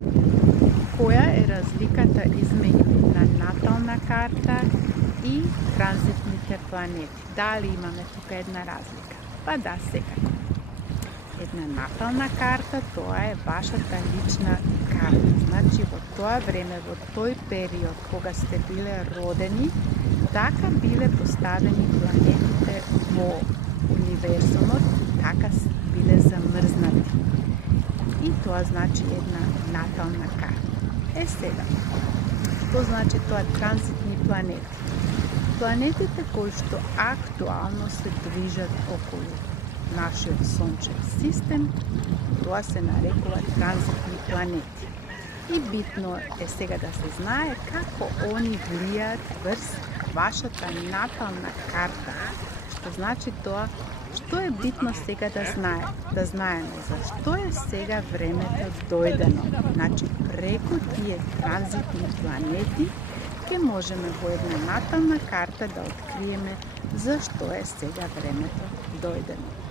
Која е разликата измеѓу една натална карта и транзитните планети? Дали имаме тука една разлика? Па да, секако. Една натална карта, тоа е вашата лична карта. Значи, во тоа време, во тој период, кога сте биле родени, така биле поставени планетите во универзумот, така биле замрзнати. И тоа значи една натална карта. Сега, што значи тоа транзитни планети? Планетите кои што актуално се движат околу нашиот сончев систем, тоа се нарекува транзитни планети. И битно е сега да се знае како они влијаат врз вашата натална карта. Што значи тоа, што е битно сега да знаеме, зашто е сега времето дојдено. Значи, преку тие транзитни планети ќе можеме во една натална карта да откриеме зашто е сега времето дојдено.